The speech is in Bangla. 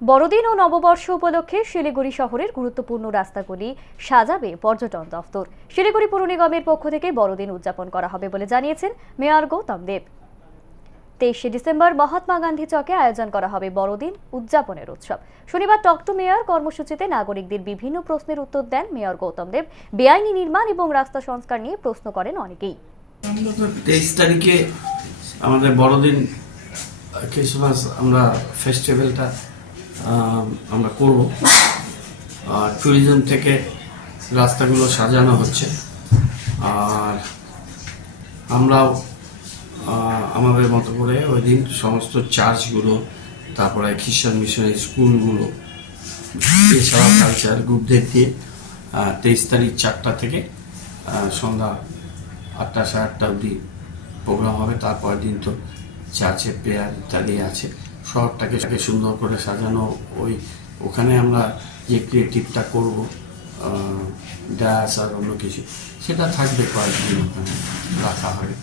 বড়দিন ও নববর্ষ উপলক্ষে শিলিগুড়ি শহরের গুরুত্বপূর্ণ রাস্তাগুলি সাজাবে পর্যটন দফতর। শিলিগুড়ি পৌর নিগমের পক্ষ থেকে বড়দিন উদযাপন করা হবে বলে জানিয়েছেন মেয়র গৌতম দেব। তেইশে ডিসেম্বর মহাত্মা গান্ধী চকে আয়োজন করা হবে বড়দিন উদযাপনের উৎসব। শনিবার টক টু মেয়র কর্মসূচিতে নাগরিকদের বিভিন্ন প্রশ্নের উত্তর দেন মেয়র গৌতম দেব। বেআইনি নির্মাণ এবং রাস্তা সংস্কার নিয়ে প্রশ্ন করেন অনেকেই। তেইশ তারিখে আমাদের বড়দিন ক্রিসমাস, আমরা ফেস্টিভ্যালটা আমরা করব। আর ট্যুরিজম থেকে রাস্তাগুলো সাজানো হচ্ছে। আর আমরাও আমাদের মতো করে ওই দিন সমস্ত চার্চগুলো, তারপরে খ্রিস্টান মিশনের স্কুলগুলো এছাড়াও কালচার গ্রুপদের দিয়ে তেইশ তারিখ চারটা থেকে সন্ধ্যা আটটা, সাড়ে আটটা অবধি প্রোগ্রাম হবে। তারপরের দিন তো চার্চে প্রেয়ার ইত্যাদি আছে। শহরটাকে সুন্দর করে সাজানো, ওই ওখানে আমরা যে ক্রিয়েটিভটা করব ড্যাস আর অন্য কিছু, সেটা থাকবে কয়েকদিন ওখানে রাখা হয়।